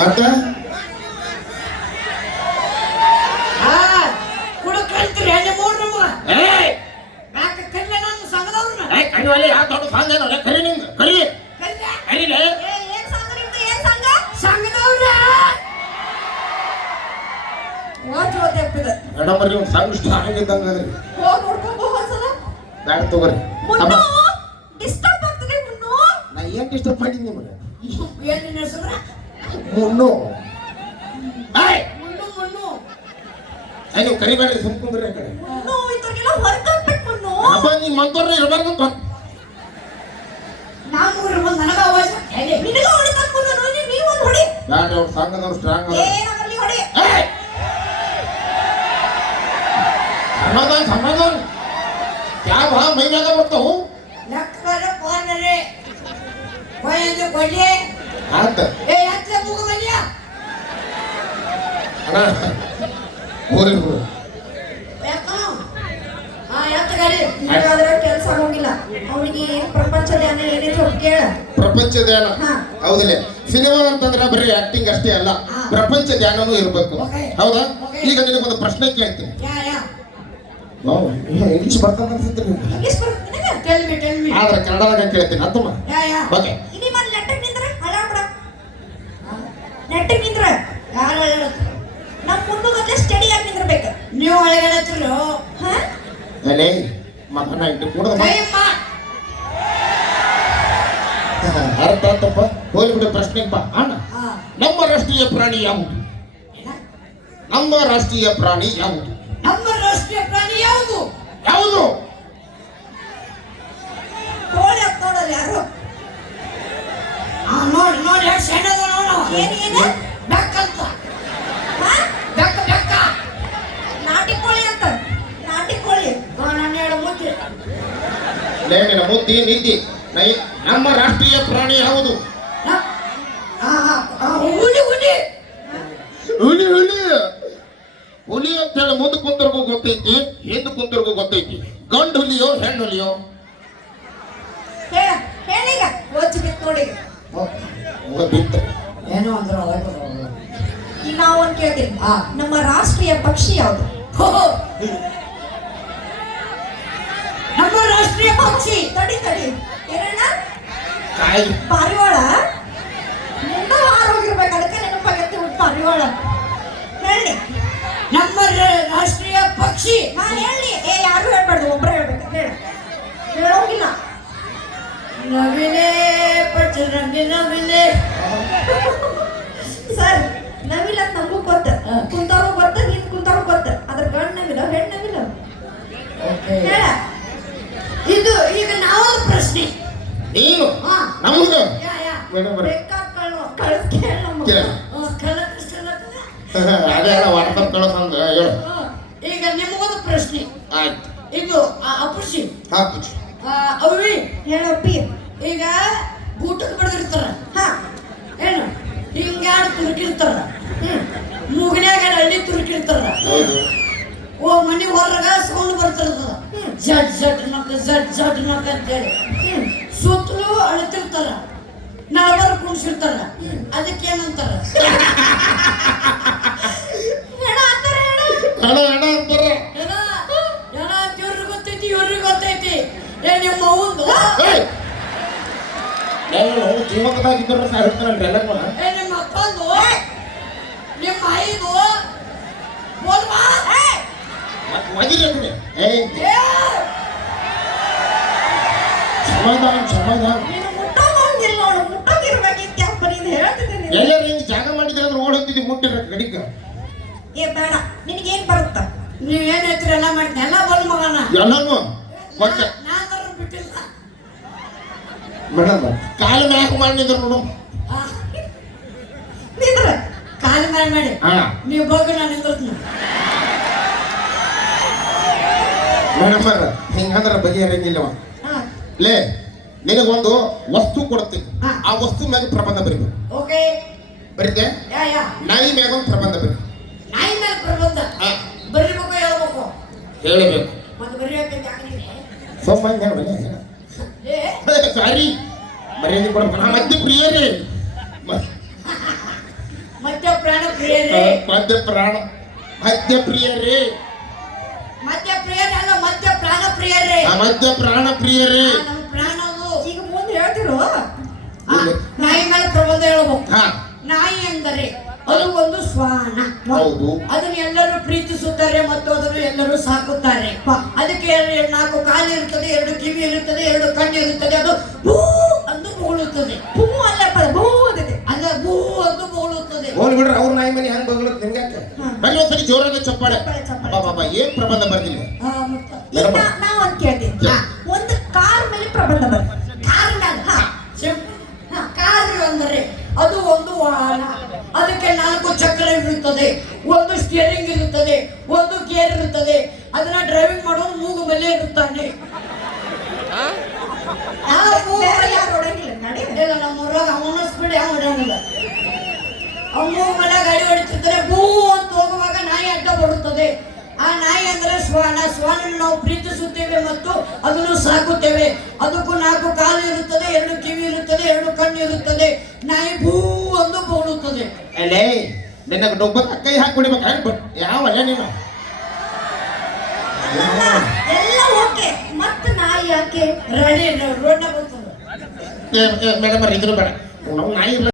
ಮತ್ತೆ ಕಳ್ತೀರಿ ಹೆಣ್ಣೆ ಮೂರು ನಮ್ಗ ಯಾಕೆ ಕಲ್ಲ ನಮ್ಮ ಸಂಘದವ್ರನ್ನ ಕರಿವಲ್ಲಿ ಯಾವ ದೊಡ್ಡ ಸಂಘ ಏನೋ ಕರಿ ನಿಂಗೆ ಕರಿ ಕರಿಲೆ ಏನ್ ಸಂಘ ನಿಮ್ದು ಏನ್ ಸಂಘ ಸಂಘದವ್ರ ವಾಚ್ ಓದೆ ಅಪ್ಪಿದ ಮೇಡಮ್ ಅವ್ರಿಗೆ ಒಂದು ಸಂಘ ಸ್ಟ್ರಾಂಗ್ ಇದ್ದಂಗ ಅದ್ರಿ ಹೋಗಿ ನೋಡ್ಕೊಂಡು ಹೋಗ್ಸಲ ಬ್ಯಾಡ ತಗೋರಿ ಮುನ್ನು ಡಿಸ್ಟರ್ಬ್ ಆಗ್ತದೆ ಮುನ್ನು ನಾ ಏನ್ ಡಿಸ್ಟರ್ಬ್ ಮಾಡಿದ್ ನಿಮಗೆ ಏನ್ ನಿನ್ನ ಹೆಸರು ಮುನ್ನು ಮುನ್ನು ಮುನ್ನು ನೀವು ಕರಿಬೇಡ್ರಿ ಸುಮ್ಕೊಂಡ್ರಿ ಆ ಕಡೆ ಮುನ್ನು ಇದ್ರಿಗೆಲ್ಲ ಹೊರಕಾಗ್ಬೇಕು ಮುನ್ನು ಅಪ್ಪ ನೀನ್ ಮಂತವ್ರ ಇರಬಾರ್ದು ಅಂತ ನಾಮೂರು ಬಂದು ನನಗ ಅವಾಜ್ ನಿನಗ ಹೊಡಿತಾನ ಮುನ್ನು ನೋಡಿ ನೀವು ಒಂದು ಹೊಡಿ ಬ್ಯಾಡ್ರಿ ಅವ್ರ ಸಂಘದವ್ರು ಸ್ಟ್ರಾಂಗ್ ಅದ ಏನಾಗಲಿ ಹೊಡಿ ಸಮಾಧಾನ ಸಮಾಧಾನ ಯಾವ ಮೈ ಮ್ಯಾಗ ಬರ್ತಾವು ಲಕ್ಕರ ಕೋನರೆ ಕೊಯ್ದು ಕೊಡ್ಲಿ ಆತ ಹತ್ತಲೆ ಮುಗ ಬನ್ನಿಯ ಅಣ್ಣ ಹೋರಿ ಹೋರಿ ಯಾಕೋ ಎತ್ತ ಗಾಡಿ ನೀವಾದ್ರೆ ಕೆಲಸ ಆಗೋಂಗಿಲ್ಲ ಅವನಿಗೆ ಪ್ರಪಂಚ ಧ್ಯಾನ ಏನಿದೆ ಹೋಗಿ ಕೇಳ ಪ್ರಪಂಚ ಧ್ಯಾನ ಹಾ. ಹೌದಿಲ್ಲ ಸಿನಿಮಾ ಅಂತಂದ್ರೆ ಬರೀ ಆಕ್ಟಿಂಗ್ ಅಷ್ಟೇ ಅಲ್ಲ ಪ್ರಪಂಚ ಧ್ಯಾನನೂ ಇರಬೇಕು ಹೌದಾ ಈಗ ನಿನಗೊಂದು ಪ್ರಶ್ನೆ ಕೇಳ್ತೀನಿ ಯಾ ಇಂಗ್ಲಿಷ್ ಬರ್ತಂತ ಅನ್ಸುತ್ತೆ ನಿಮ್ಗೆ ಇಂಗ್ಲಿಷ್ ಬರುತ್ತೆ ನಿನಗೆ ಟೆಲ್ ಮಿ ಆದ್ರೆ ಕನ್ನಡದಾಗ ಕೇಳ್ತೀನಿ ಅತ್ತಮ್ಮ ಯಾ ಓಕೆ ಇನಿ ಬಂದು ನೆಟ್ಟಿಗೆ ನಿಂದ್ರ ಹಳಾಬಿಡ ನೆಟ್ಟಿಗೆ ನಿಂದ್ರ ಯಾರು ನಮ್ಮ ಮುಂದೆ ಸ್ಟಡಿ ಆಗಿ ನಿಂದ್ರಬೇಕು ನೀವು ಒಳಗಡೆ ಹಾ ಅಲೇ ಮಗನ ಇಟ್ಟು ಕೂಡ ಕೈಯಮ್ಮ ಅರ್ಥ ಆತಪ್ಪ ಹೋಗ್ಬಿಡು ಪ್ರಶ್ನೆಗೆ ಬಾ ಅಣ್ಣ ನಮ್ಮ ರಾಷ್ಟ್ರೀಯ ಪ್ರಾಣಿ ಯಾವುದು ನಮ್ಮ ರಾಷ್ಟ್ರೀಯ ಪ್ರಾಣಿ ಯಾವುದು ನಮ್ಮ ರಾಷ್ಟ್ರೀಯ ಪ್ರಾಣಿ ಯಾವುದು ಯಾವುದು ಕೋಳಿ ಅಂತ ನೋಡಲ್ಲ ಯಾರು ನೋಡಿ ನೋಡಿ ಎಷ್ಟು ಸಣ್ಣದ ನೋಡು ಏನು ಬೆಕ್ಕಂತ ಹಾ ಬೆಕ್ಕ ನಾಟಿ ಕೋಳಿ ಅಂತ ನಾಟಿ ಕೋಳಿ ನಾನು ಹೇಳು ಮುದ್ದೆ ಲೇನಿನ ಮುದ್ದಿ ನಿದ್ದಿ ನಮ್ಮ ರಾಷ್ಟ್ರೀಯ ಪ್ರಾಣಿ ಯಾವುದು ಹುಲಿ ಹುಲಿ ಹುಲಿ ಹುಲಿ ಹುಲಿ ಅಂತ ಹೇಳಿ ಮುಂದೆ ಕುಂತರ್ಗೂ ಗೊತ್ತೈತಿ ಹಿಂದೆ ಕುಂತರ್ಗೂ ಗೊತ್ತೈತಿ ಗಂಡು ಹುಲಿಯೋ ಹೆಣ್ಣು ಹುಲಿಯೋ ಹೇಳ ಹೇಳೀಗ ಓಚಿ ಬಿತ್ತು ನೋಡಿ ಬಿತ್ತು ಏನೋ ಅಂದ್ರು ಈಗ ನಾವು ಒಂದು ಕೇಳ್ತೀವಿ ಹಾ. ನಮ್ಮ ರಾಷ್ಟ್ರೀಯ ಪಕ್ಷಿ ಯಾವುದು ನಮ್ಮ ರಾಷ್ಟ್ರೀಯ ಪಕ್ಷಿ ತಡಿ ತಡಿ ಏನಣ್ಣ ಕಾಯಿ ಪಾರಿವಾಳ ಮುಂದೆ ಹಾರೋಗಿರ್ಬೇಕು ಅದಕ್ಕೆ ನೆನಪಾಗತ್ತೆ ಪಾರಿವಾಳ ಹೇಳಿ ನಮ್ಮ ರಾಷ್ಟ್ರೀಯ ಪಕ್ಷಿ ನಾನು ಹೇಳಿ ಯಾರು ಹೇಳ್ಬಾರ್ದು ಒಬ್ಬರೇ ಹೇಳ್ಬೇಕು ಹೇಳು ಹೇಳೋಗಿಲ್ಲ ನವಿಲೆ ಪಚ್ಚ ನವಿಲೆ ಸರ್ ನವಿಲ್ಲ ನಮಗೂ ಗೊತ್ತ ಕುಂತಾರು ಗೊತ್ತ ಹಿಂದ್ ಕುಂತಾರು ಗೊತ್ತ ಅದ್ರ ಗಂಡ್ ನವಿಲ್ಲ ಹೆಣ್ಣು ನವಿಲ್ಲ ಹೇಳ ಇದು ಈಗ ನಾವೊಂದು ಪ್ರಶ್ನೆ ನೀನು ಹಾ. ನಮಗ ಯಾ ಮೇಡಮ್ ಬರ್ರಿ ಬೇಕಾದ ಕಳಿಸ್ ಕೇಳ ನಮಗೆ ಕೇಳ. ಅದೇ ವಾಟ್ಸಪ್ ಕಳ್ಸಂದ ಹೇಳು ಈಗ ನಿಮಗೊಂದು ಪ್ರಶ್ನೆ ಆಯ್ತು ಇದು ಅಪುಷಿ ಹಾಕು ಅವಿ ಹೇಳಪ್ಪಿ ಈಗ ಊಟಕ್ಕೆ ಬೆಳೆದಿರ್ತಾರ ಹಾ ಏನು ಹಿಂಗಾಡು ತುರುಕಿರ್ತಾರ ಮೂಗನ್ಯಾಗ ಹಳ್ಳಿ ತುರುಕಿರ್ತಾರ ಹೌದು ಓ ಮನೆ ಹೊರಗ ಸೌಂಡ್ ಬರ್ತಿರ್ತದ ಜಡ್ ಜಡ್ ನಕ್ಕ ಅಂತೇಳಿ ಸುತ್ತಲೂ ಅಳ್ತಿರ್ತಾರ ನಳಬರ್ ಕುಣಿಸಿರ್ತಾರ ಅದಕ್ಕೆ ಏನಂತಾರ ಹೇಳ ಅಂತಾರ ಹೇಳ ಹಣ ಹಣ ಅಂತಾರ ಏನ ಏನ ಇವ್ರಿಗೆ ಗೊತ್ತೈತಿ ಇವ್ರಿಗೆ ಗೊತ್ತೈತಿ ಏ ನಿಮ್ಮ ಅವ್ವಂದು ನಾನು ಜೀವಕದಾಗಿದ್ದರು ನಾ ಹೇಳ್ತಾನಲ್ರಿ ಎಲ್ಲರೂ ಏ ನಿಮ್ಮ ಅಪ್ಪಂದು ನಿಮ್ಮ ಐದು ಬೋಲ್ವಾ ಮಗಿರಿ ಏಯ್ ಏ ಸಮಾಧಾನ ಸಮಾಧಾನ ನೀನು ಮುಟ್ಟೋಗಿಲ್ಲ ನೋಡು ಮುಟ್ಟೋಗಿರ್ಬೇಕಿತ್ತು ಅಪ್ಪ ನೀನು ಹೇಳ್ತಿದ್ದೀನಿ ಎಲ್ಲರೂ ಹಿಂಗೆ ಜಾಗ ಮಾಡಿದ್ರೆ ಅಂದ್ರೆ ಓಡ್ ಹೋಗ್ತಿದ್ವಿ ಮುಟ್ಟಿರ ಕಡಿಕ ಏ ಬೇಡ ನಿನಗೇನು ಬರುತ್ತ ನೀವೇನ್ ಹೇಳ್ತೀರಿ ಎಲ್ಲ ಮಾಡ್ತೀನಿ ಎಲ್ಲ ಬೋಲ್ ಮಗನ ಎಲ್ಲನೂ ಕೊಟ್ಟೆ ನಾನು ಬಿಟ್ಟಿಲ್ಲ ಮೇಡಮ್ ಕಾಲು ಮ್ಯಾಕ್ ಮಾಡಿದ್ರು ನೋಡು ನಿಂದ್ರ ಕಾಲು ಮೇಲೆ ಮಾಡಿ ಹಾ ನೀವು ಹೋಗಿ ನಾನು ನಿಂದಿರ್ತೀನಿ ಮೇಡಮ್ ಹಿಂಗಂದ್ರೆ ಬಗೆಹರಂಗಿಲ್ಲವ ಹಾ ಲೇ ನಿನಗೊಂದು ವಸ್ತು ಕೊಡ್ತೀನಿ ಹಾ. ಆ ವಸ್ತು ಮ್ಯಾಗ ಪ್ರಬಂಧ ಬರೀಬೇಕು ಓಕೆ ಬರೀತೆ ಯಾ ನಾಯಿ ಮ್ಯಾಗ ಒಂದು ಪ್ರಬಂಧ ಬರೀ ನಾಯಿ ಮೇಲೆ ಪ್ರಬಂಧ ಹಾ ಬರೀಬೇಕು ಹೇಳ್ಬೇಕು ಹೇಳಬೇಕು ಮತ್ತೆ ಬರೆಯೋಕೆ ಜಾಗರಿದೆ ಸೋಮವಾರ ಏ ಸಾರಿ ಮರ್ಯಾದೆ ಕೊಡ್ಬೇಕು ನಾ ಮತ್ತೆ ಪ್ರಿಯರೇ ಪ್ರಿಯರೇ ಮಧ್ಯ ಪ್ರಾಣ ಮಧ್ಯ ಪ್ರಿಯರೇ ಮಧ್ಯ ಪ್ರಿಯರಲ್ಲ ಮಧ್ಯ ಪ್ರಾಣ ಪ್ರಿಯರೇ ಮಧ್ಯ ಪ್ರಾಣ ಪ್ರಿಯರೇ ನಮ್ಮ ಪ್ರಾಣವು ಈಗ ಮುಂದೆ ಹೇಳ್ತಿರೋ ನಾಯಿ ಮೇಲೆ ಪ್ರಬಂಧ ಹೇಳ್ಬೇಕು ಹಾ ನಾಯಿ ಎಂದರೆ ಅದು ಒಂದು ಶ್ವಾನ ಹೌದು. ಅದನ್ನು ಎಲ್ಲರೂ ಪ್ರೀತಿಸುತ್ತಾರೆ ಮತ್ತು ಅದನ್ನು ಎಲ್ಲರೂ ಸಾಕುತ್ತಾರೆ ಅದಕ್ಕೆ 4 ಕಾಲು ಇರುತ್ತದೆ, 2 ಕಿವಿ ಇರುತ್ತದೆ, 2 ಕಣ್ಣು ಇರುತ್ತದೆ. ಅದು ಭೂ ಎಂದು ಬೊಗಳುತ್ತದೆ. ಭೂ ಅಲ್ಲಪ್ಪ ಭೂ ಅಂದಿದೆ. ಅಲ್ಲ ಭೂ ಎಂದು ಬೊಗಳುತ್ತದೆ. ಹೋಲ್ ಬಿಡ್ರಿ ಅವ್ರ ನಾಯಿ ಮನೆ ಹಂಗ ಬಗ್ಲತ್ ನಿಮ್ಗೆ ಬನ್ನಿ ಒಂದ್ಸರಿ ಜೋರಾದ ಚಪ್ಪಾಳೆ. ಬಾಬಾ ಏನ್ ಪ್ರಬಂಧ ಬರ್ದಿಲ್ಲ ಈಗ ನಾ ಒಂದ್ ಕೇಳ್ತೀನಿ. ಒಂದು ಕಾರ್ ಮೇಲೆ ಪ್ರಬಂಧ ಬರ್ತೀನಿ. ಕಾರ್ ಮೇಲೆ ಕಾರು ಅಂದರೆ ಅದು ಒಂದು ವಾಹನ. ಅದಕ್ಕೆ 4 ಚಕ್ರ ಇರುತ್ತದೆ, ಒಂದು ಸ್ಟಿಯರಿಂಗ್ ಇರುತ್ತದೆ, ಒಂದು ಗೇರ್ ಇರುತ್ತದೆ. ಅದನ್ನ ಡ್ರೈವಿಂಗ್ ಮಾಡೋನು ಮೂಗು ಮೇಲೆ ಇರುತ್ತಾನೆ. ಯಾರು ಹೊಡಂಗಿಲ್ಲ ನಡಿ. ಇಲ್ಲ ನಮ್ಮ ಊರಾಗ ಅವನ ಸ್ಪೀಡ್ ಯಾವ ಹೊಡೆಯಂಗಿಲ್ಲ. ಅವ್ನು ಮೂಗು ಮೇಲೆ ಗಾಡಿ ಹೊಡಿತಿರ್ತಾರೆ. ಭೂ ಅಂತ ಹೋಗುವಾಗ ನಾಯಿ ಅಡ್ಡ ಬರುತ್ತದೆ. ಆ ನಾಯಿ ಅಂದ್ರೆ ಶ್ವಾನ. ಶ್ವಾನನ್ನು ನಾವು ಪ್ರೀತಿಸುತ್ತೇವೆ ಮತ್ತು ಅದನ್ನು ಸಾಕುತ್ತೇವೆ. ಅದಕ್ಕೂ 4 ಕಾಲು ಇರುತ್ತದೆ, 2 ಕಿವಿ ಇರುತ್ತದೆ, 2 ಕಣ್ಣು ಇರುತ್ತದೆ. ನಾಯಿ ಭೂ ಎಂದು ಬೋಳುತ್ತದೆ. ಅಲ್ಲೇ ನಿನ್ನ ಡೊಬ್ಬ ಕೈ ಹಾಕೊಡಿಬೇಕು ಯಾವಲ್ಲ ನೀನು ಎಲ್ಲ ಓಕೆ ಮತ್ತೆ ನಾಯಿ ಯಾಕೆ ರೆಡಿ ರೋಡ್ನ ಬರ್ತದೆ. ಮೇಡಮ್ ಇದ್ರು ಬೇಡ ನಾವು ನಾಯಿ